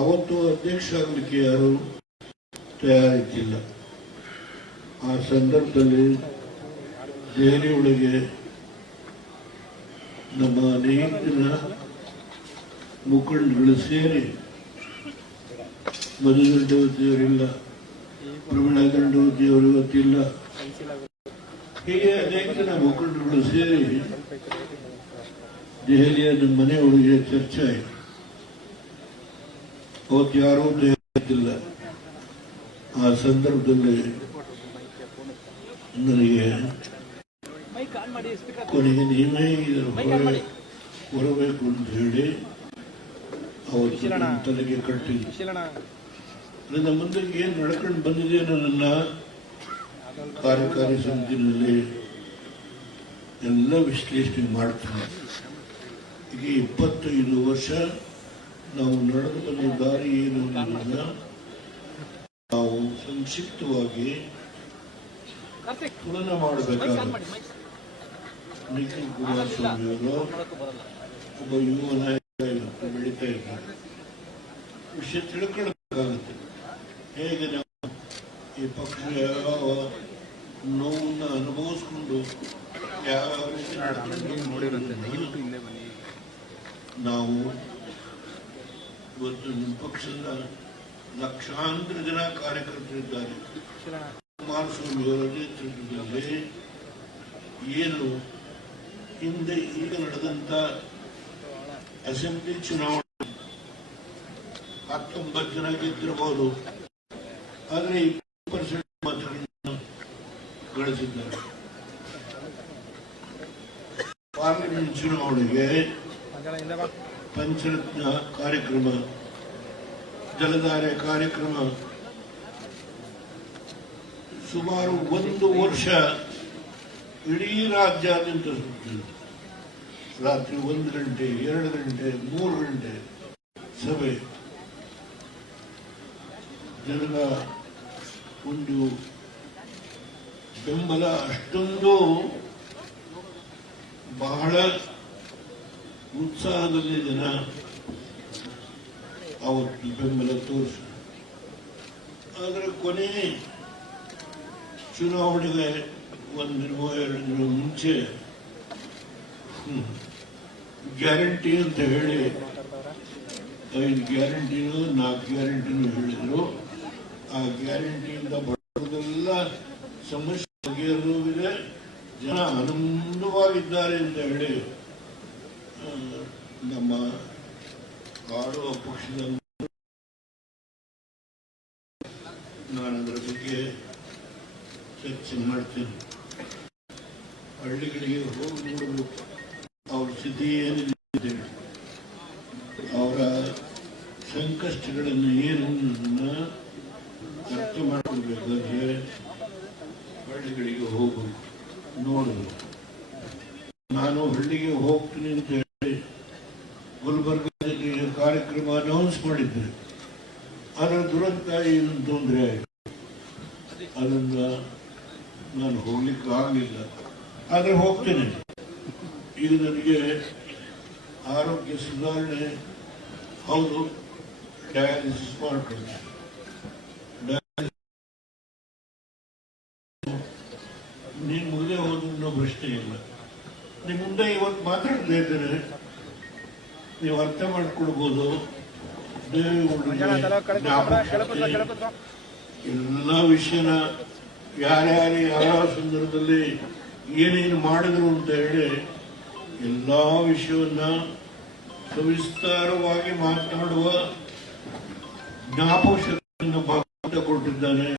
ಅವತ್ತು ಅಧ್ಯಕ್ಷ ಆಗಲಿಕ್ಕೆ ಯಾರು ತಯಾರಿದ್ದಿಲ್ಲ. ಆ ಸಂದರ್ಭದಲ್ಲಿ ದೆಹಲಿ ಒಳಗೆ ನಮ್ಮ ಜನ ಮುಖಂಡಗಳು ಸೇರಿ ಮಧುಗಂಡವತಿಯವರಿಲ್ಲ ಪ್ರವೀಣ ಗಂಡವತಿಯವರು ಇವತ್ತಿಲ್ಲ ಹೀಗೆ ಅನೇಕ ಜನ ಮುಖಂಡಗಳು ಸೇರಿ ದೆಹಲಿಯ ನಮ್ಮ ಮನೆಯೊಳಗೆ ಚರ್ಚೆ ಆಯಿತು. ಅವತ್ತು ಯಾರೂ ತಯಾರಿಲ್ಲ ಆ ಸಂದರ್ಭದಲ್ಲಿ ನನಗೆ ಕೊನೆಗೆ ನೀವೇ ಇದರ ಹೊರ ಅಂತ ಹೇಳಿ ಅವತ್ತು ನನ್ನ ತಲೆಗೆ ಕಟ್ಟಿದ್ದೆ. ನನ್ನ ಮುಂದೆ ಏನು ನಡ್ಕೊಂಡು ಬಂದಿದೆ ನನ್ನ ಕಾರ್ಯಕಾರಿ ಸಮಿತಿನಲ್ಲಿ ಎಲ್ಲ ವಿಶ್ಲೇಷಣೆ ಮಾಡ್ತೀನಿ. ಈಗ ಇಪ್ಪತ್ತೈದು ವರ್ಷ ನಾವು ನಡೆದು ಬಂದ ದಾರಿ ಏನು ಅನ್ನೋದನ್ನ ನಾವು ಸಂಕ್ಷಿಪ್ತವಾಗಿ ತುಲನೆ ಮಾಡಬೇಕಾಗುತ್ತೆ. ನಿಖಿಲ್ ಕುಮಾರಸ್ವಾಮಿ ಅವರು ಒಬ್ಬ ಯುವ ನಾಯಕ ಇವತ್ತು ಬೆಳೀತಾ ಇದ್ದಾರೆ. ವಿಷಯ ತಿಳ್ಕೊಳ್ಬೇಕಾಗುತ್ತೆ. ಹೇಗೆ ನಾವು ಈ ಪಕ್ಷ ಯಾವ ನೋವನ್ನ ಅನುಭವಿಸ್ಕೊಂಡು ಯಾವ ನಾವು ಇವತ್ತು ನಿಮ್ಮ ಪಕ್ಷದ ಲಕ್ಷಾಂತರ ಜನ ಕಾರ್ಯಕರ್ತರಿದ್ದಾರೆ. ಕುಮಾರಸ್ವಾಮಿ ಅವರ ನೇತೃತ್ವದಲ್ಲಿ ಏನು ಹಿಂದೆ ಈಗ ನಡೆದಂತ ಅಸೆಂಬ್ಲಿ ಚುನಾವಣೆ ಹತ್ತೊಂಬತ್ತು ಜನ ಗೆದ್ದಿರಬಹುದು. ಆದರೆ ಇಪ್ಪತ್ತು ಪರ್ಸೆಂಟ್ ಮತಗಳನ್ನು ಗಳಿಸಿದ್ದಾರೆ. ಪಾರ್ಲಿಮೆಂಟ್ ಚುನಾವಣೆಗೆ ಪಂಚರತ್ನ ಕಾರ್ಯಕ್ರಮ, ಜಲಧಾರೆ ಕಾರ್ಯಕ್ರಮ. ಸುಮಾರು ಒಂದು ವರ್ಷ ಇಡೀ ರಾಜ್ಯಾದ್ಯಂತ ರಾತ್ರಿ ಒಂದು ಗಂಟೆ, ಎರಡು ಗಂಟೆ, ಮೂರು ಗಂಟೆ ಸಭೆ. ಜನರ ಒಂದು ಬೆಂಬಲ ಅಷ್ಟೊಂದು ಬಹಳ ಉತ್ಸಾಹದಲ್ಲಿ ಜನ ಅವತ್ತು ಬೆಂಬಲ ತೋರಿಸ. ಆದರೆ ಕೊನೆ ಚುನಾವಣೆಗೆ ಒಂದು ಎರಡು ದಿನ ಮುಂಚೆ ಗ್ಯಾರಂಟಿ ಅಂತ ಹೇಳಿ ಐದು ಗ್ಯಾರಂಟಿನೂ ನಾಲ್ಕು ಗ್ಯಾರಂಟಿನೂ ಹೇಳಿದ್ರು. ಆ ಗ್ಯಾರಂಟಿಯಿಂದ ಬಡವರೆಲ್ಲ ಸಮಸ್ಯೆ ಬಗೆಹರಿಯುವುದಿದೆ ಜನ ಆನಂದವಾಗಿದ್ದಾರೆ ಅಂತ ಹೇಳಿ ನಮ್ಮ ಆಡುವ ಪಕ್ಷದ ನಾನು ಅದರ ಬಗ್ಗೆ ಚರ್ಚೆ ಮಾಡ್ತೇನೆ. ಹಳ್ಳಿಗಳಿಗೆ ಹೋಗಿ ನೋಡಬೇಕು ಅವ್ರ ಸ್ಥಿತಿ ಏನಿದೆ ಅವರ ಸಂಕಷ್ಟಗಳನ್ನು ಏನು ಅರ್ಥ ಮಾಡಿಕೊಳ್ಬೇಕಾದ್ರೆ ಹಳ್ಳಿಗಳಿಗೆ ಹೋಗಬೇಕು ನೋಡಬೇಕು ನಾನು ಹಳ್ಳಿಗೆ ಹೋಗ್ತೀನಿ ಅಂತ ಗುಲ್ಬರ್ಗದಲ್ಲಿ ಕಾರ್ಯಕ್ರಮ ಅನೌನ್ಸ್ ಮಾಡಿದ್ದೆ. ಅದರ ದುರಂತ ಏನು ತೊಂದರೆ ಅದನ್ನ ನಾನು ಹೋಗ್ಲಿಕ್ಕೆ ಆಗಲಿಲ್ಲ. ಆದರೆ ಹೋಗ್ತೇನೆ. ಈಗ ನನಗೆ ಆರೋಗ್ಯ ಸುಧಾರಣೆ, ಹೌದು ಡಯಾಲಿಸಿಸ್ ಮಾಡ್ಕೊಂಡು ನೀನು ಮುಗಿದೇ ಹೋದ್ರು ಪ್ರಶ್ನೆ ಇಲ್ಲ. ಮುಂದೆ ಇವತ್ತು ಮಾತಾಡ್ತಾ ಇದ್ದೇನೆ. ನೀವು ಅರ್ಥ ಮಾಡ್ಕೊಳ್ಬೋದು. ಎಲ್ಲ ವಿಷಯನ ಯಾರ್ಯಾರು ಯಾವ ಸಂದರ್ಭದಲ್ಲಿ ಏನೇನು ಮಾಡಿದ್ರು ಅಂತ ಹೇಳಿ ಎಲ್ಲ ವಿಷಯವನ್ನ ಸವಿಸ್ತಾರವಾಗಿ ಮಾತನಾಡುವ ಜ್ಞಾಪಕ ಕೊಟ್ಟಿದ್ದಾನೆ.